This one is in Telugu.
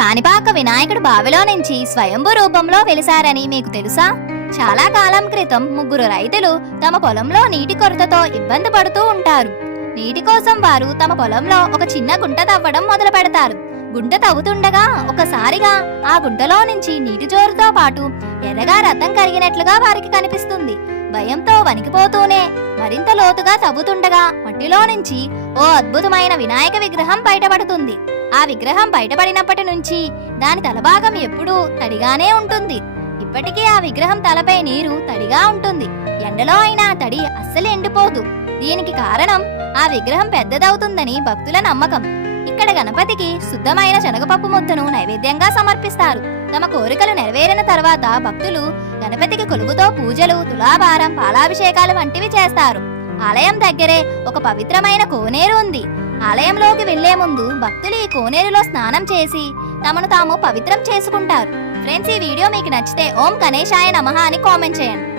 కాణిపాక వినాయకుడు బావిలో నుంచి స్వయంభూ రూపంలో వెలిశారని మీకు తెలుసా? చాలా కాలం క్రితం ముగ్గురు రైతులు తమ పొలంలో నీటి కొరతతో ఇబ్బంది పడుతూ ఉంటారు. నీటి కోసం వారు తమ పొలంలో ఒక చిన్న గుంట తవ్వడం మొదలు పెడతారు. గుంట తవ్వుతుండగా ఒకసారిగా ఆ గుంటలో నుంచి నీటి జోరుతో పాటు ఎర్రగా రథం కరిగినట్లుగా వారికి కనిపిస్తుంది. భయంతో వణికిపోతూనే మరింత లోతుగా తవ్వుతుండగా మట్టిలో నుంచి ఓ అద్భుతమైన వినాయక విగ్రహం బయటపడుతుంది. ఆ విగ్రహం బయటపడినప్పటి నుంచి దాని తలభాగం ఎప్పుడూ తడిగానే ఉంటుంది. ఇప్పటికీ ఆ విగ్రహం తలపై నీరు తడిగా ఉంటుంది. ఎండలో అయినా తడి అస్సలు ఎండిపోదు. దీనికి కారణం ఆ విగ్రహం పెద్దదవుతుందని భక్తుల నమ్మకం. ఇక్కడ గణపతికి శుద్ధమైన శనగపప్పు ముద్దను నైవేద్యంగా సమర్పిస్తారు. తమ కోరికలు నెరవేరిన తర్వాత భక్తులు గణపతికి కొలువుతో పూజలు తులాభారం పాలాభిషేకాలు వంటివి చేస్తారు. ఆలయం దగ్గరే ఒక పవిత్రమైన కోనేరు ఉంది. ఆలయంలోకి వెళ్ళే ముందు భక్తులు ఈ కోనేరులో స్నానం చేసి తమను తాము పవిత్రం చేసుకుంటారు. ఫ్రెండ్స్ ఈ వీడియో మీకు నచ్చితే ఓం గణేశాయ నమః అని కామెంట్ చేయండి.